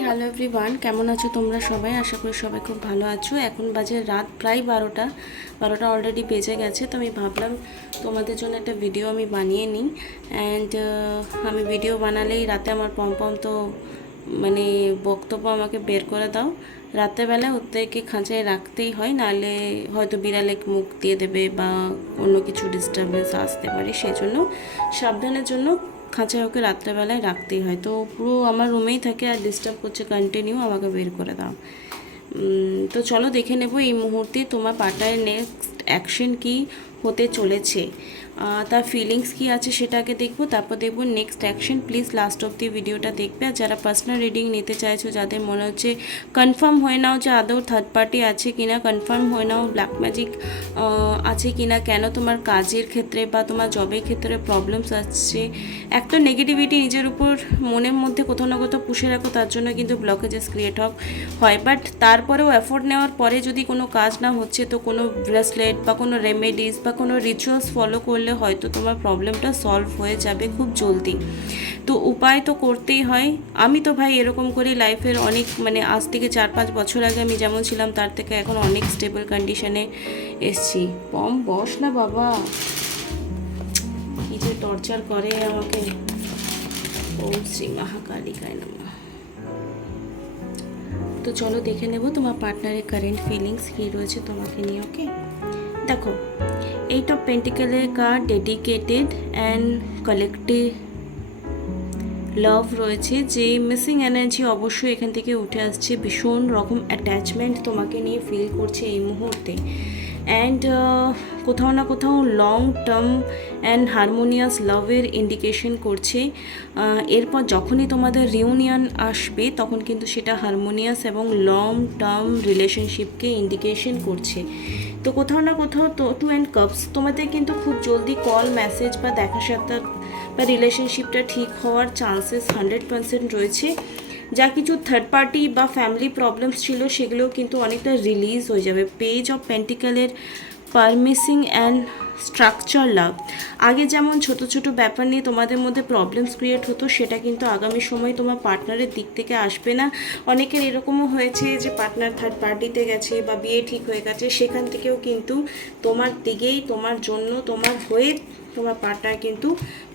Hello everyone, কেমন আছো তোমরা সবাই? আশা করি সবাই খুব ভালো আছো। এখন বাজে রাত প্রায় 12টা অলরেডি বেজে গেছে। তো আমি ভাবলাম তোমাদের জন্য একটা ভিডিও আমি বানিয়ে নিই। অ্যান্ড আমি ভিডিও বানালেই রাতে আমার পম তো মানে বক্তব্য আমাকে বের করে দাও। রাত্রেবেলা ওদেরকে খাঁচায় রাখতেই হয়, নাহলে হয়তো বিড়ালে মুখ দিয়ে দেবে বা অন্য কিছু ডিস্টারবেন্স আসতে পারে। সেই জন্য সাবধানের জন্য খাঁচায় ওকে রাত্রেবেলায় রাখতেই হয়। তো পুরো আমার রুমেই থাকে আর ডিস্টার্ব করছে কন্টিনিউ, আমাকে বের করে দাও। তো চলো দেখে নেব এই মুহূর্তে তোমার পার্টনারের নেক্সট অ্যাকশন কি হতে চলেছে, তার ফিলিংস কি আছে সেটাকে দেখবো, তারপর দেখবো next action. Please last of the ভিডিওটা দেখবে। আর যারা পার্সোনাল রিডিং নিতে চাইছো, যাদের মনে হচ্ছে কনফার্ম হয়ে নাও যে আদৌ থার্ড পার্টি আছে কিনা, কনফার্ম হয়ে নাও ব্ল্যাক ম্যাজিক আছে কিনা, কেন তোমার কাজের ক্ষেত্রে বা তোমার জবের ক্ষেত্রে প্রবলেমস আসছে। একটা নেগেটিভিটি নিজের উপর মনের মধ্যে কোথাও না কোথাও পুষে রাখো, তার জন্য কিন্তু ব্লকেজেস ক্রিয়েট হয়। বাট তারপরেও এফোর্ট নেওয়ার পরে যদি কোনো কাজ না হচ্ছে, তো কোনো ব্রেসলেট বা কোনো রেমেডিস বা কোনো রিচুয়ালস ফলো করলে হয়তো তোমার প্রবলেমটা সলভ হয়ে যাবে খুব জলদি। তো উপায় তো করতেই হয়। আমি তো ভাই এরকম করে লাইফের অনেক আজ থেকে 4-5 বছর আগে আমি যেমন ছিলাম তার থেকে এখন অনেক স্টেবল কন্ডিশনে এসছি। পম বস না বাবা, কি যে টর্চার করে আমাকে। ওম শ্রী মহাকালিকায় নমঃ। তো চলো দেখে নেব তোমার পার্টনারের কারেন্ট ফিলিংস কী রয়েছে তোমাকে নিয়ে। ওকে, দেখো, 8 অফ পেন্টিকেলের card dedicated and collective love রয়েছে। যে মিসিং এনার্জি অবশ্যই এখান থেকে উঠে আসছে। ভীষণ রকম অ্যাটাচমেন্ট তোমাকে নিয়ে ফিল করছে এই মুহূর্তে। অ্যান্ড কোথাও না কোথাও লং টার্ম অ্যান্ড হারমোনিয়াস লাভের ইন্ডিকেশন করছে। এরপর যখনই তোমাদের রিউনিয়ন আসবে তখন কিন্তু সেটা হারমোনিয়াস এবং লং টার্ম রিলেশনশিপকে ইন্ডিকেশন করছে। তো কোথাও না কোথাও তো 2 অ্যান্ড কাপস তোমাদের কিন্তু খুব জলদি কল মেসেজ বা দেখা সাক্ষাৎ বা রিলেশনশিপটা ঠিক হওয়ার চান্সেস 100% রয়েছে। যা কিছু থার্ড পার্টি বা ফ্যামিলি প্রবলেমস ছিল সেগুলোও কিন্তু অনেকটা রিলিজ হয়ে যাবে। পেজ অফ পেন্টিকেলের পারমিসিং অ্যান্ড স্ট্রাকচার লাভ, আগে যেমন ছোট ছোট ব্যাপার নিয়ে তোমাদের মধ্যে প্রবলেমস ক্রিয়েট হতো, সেটা কিন্তু আগামী সময় তোমার পার্টনারের দিক থেকে আসবে না। অনেকের এরকমও হয়েছে যে পার্টনার থার্ড পার্টিতে গেছে বা বিয়ে ঠিক হয়ে গেছে, সেখান থেকেও কিন্তু তোমার দিকেই, তোমার জন্য, তোমার হয়ে তোমার পার্টনার কিন্তু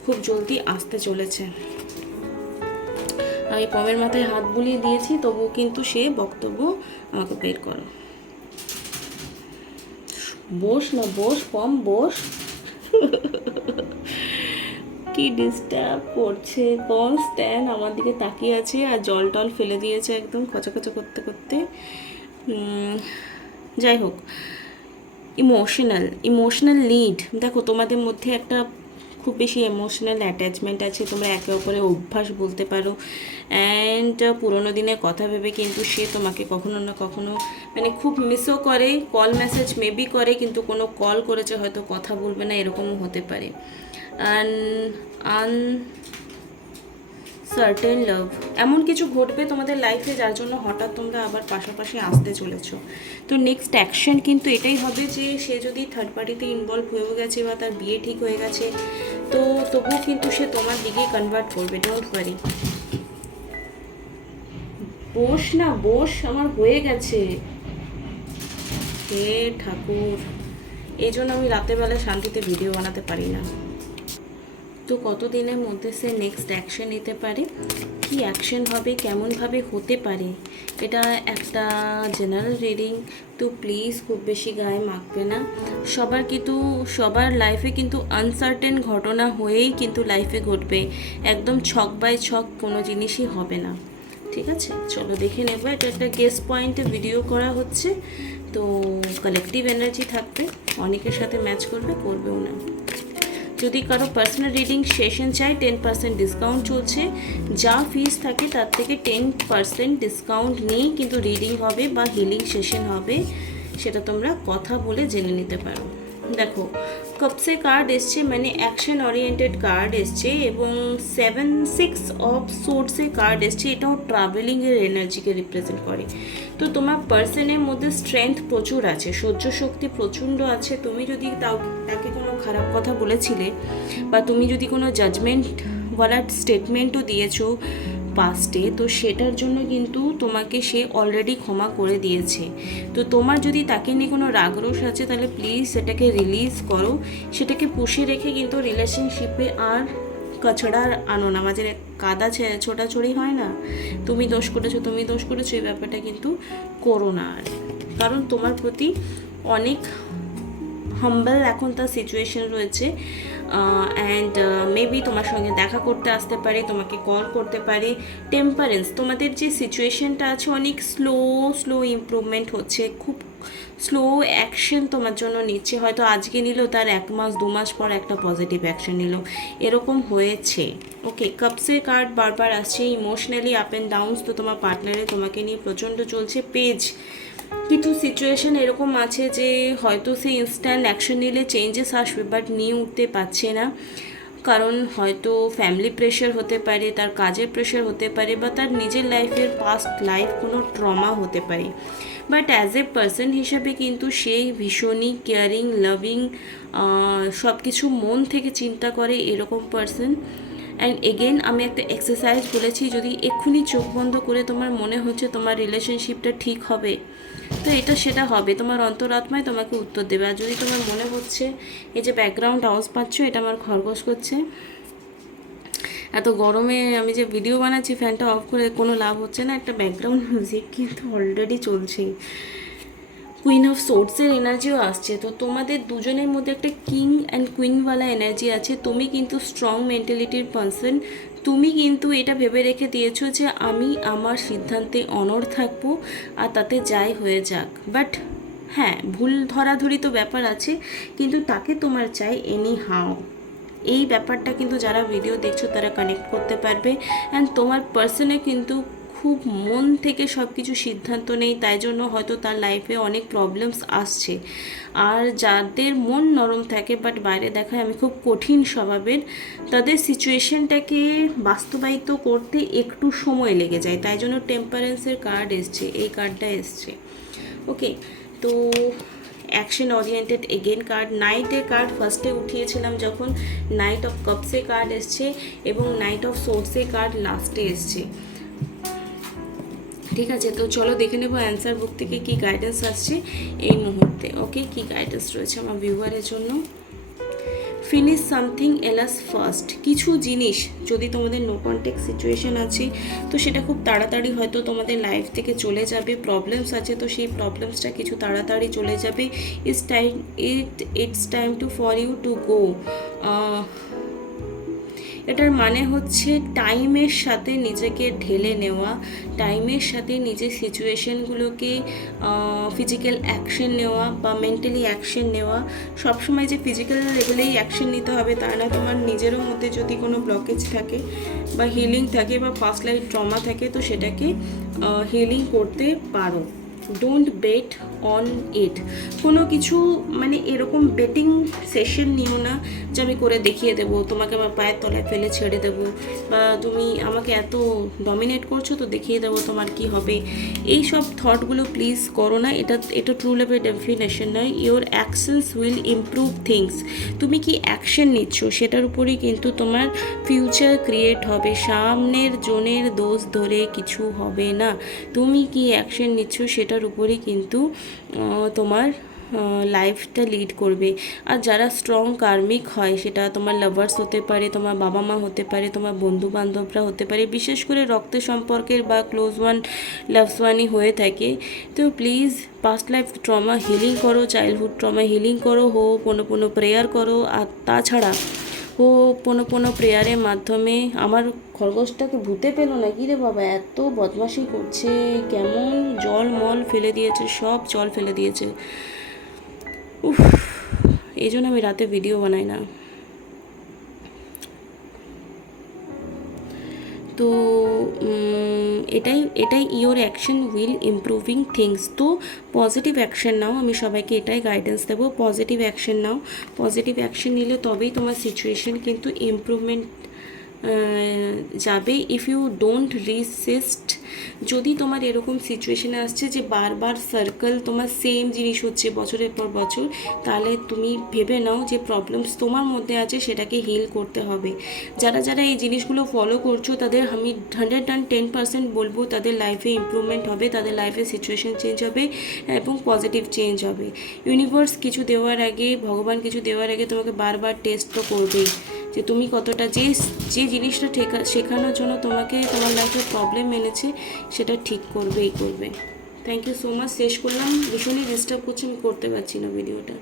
খুব জলদি আসতে চলেছে। আমি পমের মাথায় হাত বুলিয়ে দিয়েছি, তবুও কিন্তু সে বক্তব্য আমাকে বের করো। বস না বস, পম বস। কি ডিস্টার্ব করছে, কনস্ট্যান্ট আমার দিকে তাকিয়ে আছে আর জল টল ফেলে দিয়েছে একদম খচাখচা করতে করতে। যাই হোক, ইমোশনাল নিড, দেখো তোমাদের মধ্যে একটা খুব বেশি ইমোশনাল অ্যাটাচমেন্ট আছে। তোমরা একে অপরের অভ্যাস বলতে পারো। অ্যান্ড পুরোনো দিনের কথা ভেবে কিন্তু সে তোমাকে কখনো না কখনো খুব মিসও করে। কল মেসেজ মেবি করে, কিন্তু কোনো কল করেছে হয়তো কথা বলবে না, এরকমও হতে পারে। সার্টেন লাভ, এমন কিছু ঘটবে তোমাদের লাইফে যার জন্য হঠাৎ তোমরা আবার পাশাপাশি আসতে চলেছো। তো নেক্সট অ্যাকশন কিন্তু এটাই হবে যে সে যদি থার্ড পার্টিতে ইনভলভ হয়েও গেছে বা তার বিয়ে ঠিক হয়ে গেছে, তো তবুও কিন্তু সে তোমার দিকেই কনভার্ট করবে। Don't worry. বস না বস, আমার হয়ে গেছে। হে ঠাকুর, এই জন্য আমি রাতেরবেলা শান্তিতে ভিডিও বানাতে পারি না। তো কত দিনের মধ্যে সে নেক্সট অ্যাকশন নিতে পারে, কি অ্যাকশন হবে, কেমনভাবে হতে পারে, এটা একটা জেনারেল রিডিং। তো প্লিজ খুব বেশি গায়ে মাখবে না। সবার লাইফে কিন্তু আনসার্টেন ঘটনা হয়েই কিন্তু লাইফে ঘটবে। একদম ছক বাই ছক কোনো জিনিসই হবে না, ঠিক আছে? চলো দেখে নেবো। এটা একটা গেস্ট পয়েন্টে ভিডিও করা হচ্ছে, তো কালেকটিভ এনার্জি থাকবে, অনেকের সাথে ম্যাচ করবে, করবেও না। যদি কারো পার্সোনাল রিডিং সেশন চাই 10% ডিসকাউন্ট চলছে। যা ফিস থাকে তার থেকে 10% ডিসকাউন্ট নিয়েই কিন্তু রিডিং হবে বা হিলিং সেশন হবে, সেটা তোমরা কথা বলে জেনে নিতে পারো। দেখো, কপসে কার্ড এসছে, অ্যাকশন ওরিয়েন্টেড কার্ড এসছে, এবং 6 অফ সোর্সে কার্ড এসছে। এটাও ট্রাভেলিংয়ের এনার্জিকে রিপ্রেজেন্ট করে। তো তোমার পার্সনের মধ্যে স্ট্রেংথ প্রচুর আছে, সহ্য শক্তি প্রচণ্ড আছে। তুমি যদি তাকে কোনো খারাপ কথা বলেছিলে বা তুমি যদি কোনো জাজমেন্ট বলার স্টেটমেন্টও দিয়েছো, পাস্টে, তো সেটার জন্য কিন্তু তোমাকে সে অলরেডি ক্ষমা করে দিয়েছে। তো তোমার যদি তাকে নিয়ে কোনো রাগরোষ আছে তাহলে প্লিজ সেটাকে রিলিজ করো, সেটাকে পুষে রেখে কিন্তু রিলেশনশিপে আর কচড়া আনো না, মাঝে কাদা ছোটাছড়ি হয় না, তুমি দোষ করেছো, এই ব্যাপারটা কিন্তু করো না আর। কারণ তোমার প্রতি অনেক হাম্বল এখন তার সিচুয়েশন রয়েছে, অ্যান্ড মেবি তোমার সঙ্গে দেখা করতে আসতে পারে, তোমাকে কল করতে পারে। টেম্পারেন্স, তোমাদের যে সিচুয়েশনটা আছে অনেক স্লো ইমপ্রুভমেন্ট হচ্ছে, খুব স্লো অ্যাকশন তোমার জন্য নিচ্ছে। হয়তো আজকে নিল, তার 1 মাস 2 মাস পর একটা পজিটিভ অ্যাকশন নিল, এরকম হয়েছে। ওকে, কাপসের কার্ড বারবার আসছে, ইমোশনালি আপ অ্যান্ড ডাউনস তো তোমার পার্টনারে তোমাকে নিয়ে প্রচণ্ড চলছে। পেজ, কিছু সিচুয়েশন এরকম আছে যে হয়তো সে ইনস্ট্যান্ট অ্যাকশন নিলে চেঞ্জেস আসবে, বাট নিয়ে উঠতে পারছে না। কারণ হয়তো ফ্যামিলি প্রেশার হতে পারে, তার কাজের প্রেশার হতে পারে, বা তার নিজের লাইফের পাস্ট লাইফ কোনো ট্রমা হতে পারে। বাট অ্যাজ এ পার্সন হিসাবে কিন্তু সে ভীষণই কেয়ারিং, লাভিং, সব কিছু মন থেকে চিন্তা করে এরকম পার্সন। অ্যান্ড এগেন আমি একটা এক্সারসাইজ বলেছি, যদি এক্ষুনি চোখ বন্ধ করে তোমার মনে হচ্ছে তোমার রিলেশনশিপটা ঠিক হবে, তো এটা সেটা হবে, তোমার অন্তরাত্মায় তোমাকে উত্তর দেবে। আর যদি তোমার মনে হচ্ছে এই যে ব্যাকগ্রাউন্ড আওয়াজ পাচ্ছ, এটা আমার খরগোশ করছে, এত গরমে আমি যে ভিডিও বানাচ্ছি ফ্যানটা অফ করে কোনো লাভ হচ্ছে না, একটা ব্যাকগ্রাউন্ড মিউজিক কিন্তু অলরেডি চলছেই। কুইন অফ সোর্টসের এনার্জিও আসছে, তো তোমাদের দুজনের মধ্যে একটা কিং অ্যান্ড কুইনওয়ালা এনার্জি আছে। তুমি কিন্তু স্ট্রং মেন্টালিটির পার্সন, তুমি কিন্তু এটা ভেবে রেখে দিয়েছো যে আমি আমার সিদ্ধান্তে অনড় থাকবো, আর তাতে যাই হয়ে যাক। বাট হ্যাঁ, ভুল ধরাধরি তো ব্যাপার আছে, কিন্তু তাকে তোমার চাই এনি হাও। এই ব্যাপারটা কিন্তু যারা ভিডিও দেখছো তারা কানেক্ট করতে পারবে। অ্যান্ড তোমার পার্সনে কিন্তু খুব মন থেকে সব কিছু সিদ্ধান্ত নেই, তাই জন্য হয়তো তার লাইফে অনেক প্রবলেমস আসছে। আর যাদের মন নরম থাকে বাট বাইরে দেখায় আমি খুব কঠিন স্বভাবের, তাদের সিচুয়েশনটাকে বাস্তবায়িত করতে একটু সময় লেগে যায়, তাই জন্য টেম্পারেন্সের কার্ড এসছে, এই কার্ডটা এসছে। ওকে, তো অ্যাকশন ওরিয়েন্টেড এগেন কার্ড, নাইটের কার্ড ফার্স্টে উঠিয়েছিলাম যখন, নাইট অফ কাপসে কার্ড এসছে এবং নাইট অফ সোর্সে কার্ড লাস্টে এসছে। ঠিক আছে, তো চলো দেখে নেবো অ্যান্সার বুক থেকে কী গাইডেন্স আসছে এই মুহূর্তে। ওকে, কী গাইডেন্স রয়েছে আমার ভিউয়ারের জন্য। ফিনিশ সামথিং এলাস ফার্স্ট, কিছু জিনিস যদি তোমাদের নো কন্ট্যাক্ট সিচুয়েশন আছে তো সেটা খুব তাড়াতাড়ি হয়তো তোমাদের লাইফ থেকে চলে যাবে। প্রবলেমস আছে তো সেই প্রবলেমসটা কিছু তাড়াতাড়ি চলে যাবে। It's time to for you to go. এটার মানে হচ্ছে টাইমের সাথে নিজেকে ঢেলে নেওয়া, টাইমের সাথে নিজের সিচুয়েশনগুলোকে ফিজিক্যাল অ্যাকশন নেওয়া বা মেন্টালি অ্যাকশন নেওয়া। সবসময় যে ফিজিক্যাল লেভেলেই অ্যাকশন নিতে হবে তা না, তোমার নিজেরও মধ্যে যদি কোনো ব্লকেজ থাকে বা হিলিং থাকে বা পাস্ট লাইফ ট্রমা থাকে তো সেটাকে হিলিং করতে পারো। ডোন্ট বেট অন ইট, কোনো কিছু মানে এরকম বেটিং সেশন নিও না যে আমি করে দেখিয়ে দেবো, তোমাকে আমার পায়ের তলায় ফেলে ছেড়ে দেবো, বা তুমি আমাকে এত ডমিনেট করছো তো দেখিয়ে দেবো তোমার কি হবে। এই সব থটগুলো প্লিজ করো না, এটা ট্রু লাভের ডেফিনেশন নয়। Your actions will improve things, তুমি কি অ্যাকশন নিচ্ছ সেটার উপরেই কিন্তু তোমার ফিউচার ক্রিয়েট হবে। সামনের জনের দোষ ধরে কিছু হবে না, তুমি কি অ্যাকশন নিচ্ছ সেটার উপরেই কিন্তু তোমার লাইফটা লিড করবে। আর যারা স্ট্রং কার্মিক হয় সেটা তোমার লাভার্স হতে পারে, তোমার বাবা মা হতে পারে, তোমার বন্ধু বান্ধবরা হতে পারে, বিশেষ করে রক্তের সম্পর্কের বা ক্লোজ ওয়ান লাভস ওয়ানই হয়ে থাকে। তো please past life trauma healing করো, চাইল্ডহুড ট্রমা হিলিং করো, পুনঃ প্রেয়ার করো। আর তাছাড়া পুনঃ প্রেয়ারের মাধ্যমে আমার খরগোশটাকে ভূতে পেলো না কি রে বাবা, এত বদমাশি করছে, কেমন জল মল ফেলে দিয়েছে, সব জল ফেলে দিয়েছে। উফ, এই জন্য আমি রাতে ভিডিও বানাই না। তো এটাই your action will improving things. তো পজিটিভ অ্যাকশন নাও, আমি সবাইকে এটাই গাইডেন্স দেবো, পজিটিভ অ্যাকশন নাও। পজিটিভ অ্যাকশন নিলে তবেই তোমার সিচুয়েশন কিন্তু ইমপ্রুভমেন্ট যাবে। ইফ ইউ ডোন্ট রেজিস্ট যদি তোমার এরকম সিচুয়েশনে আসছে যে বারবার সার্কেল তোমার সেম জিনিস হচ্ছে বছরের পর বছর, তাহলে তুমি ভেবে নাও যে প্রবলেমস তোমার মধ্যে আছে, সেটাকে হিল করতে হবে। যারা যারা এই জিনিসগুলো ফলো করছো তাদের আমি 110% বলবো তাদের লাইফে ইমপ্রুভমেন্ট হবে, তাদের লাইফে সিচুয়েশন চেঞ্জ হবে এবং পজিটিভ চেঞ্জ হবে। ইউনিভার্স কিছু দেওয়ার আগে, ভগবান কিছু দেওয়ার আগে তোমাকে বারবার টেস্ট তো করবেই যে তুমি কতটা, যে যে জিনিসটা শেখানোর জন্য তোমাকে তোমার লাইফে প্রবলেম এনেছে সেটা ঠিক করবেই করবে। Thank you so much. শেষ করলাম, ভীষণই ডিস্টার্ব করছে, আমি করতে পারছি না ভিডিওটা।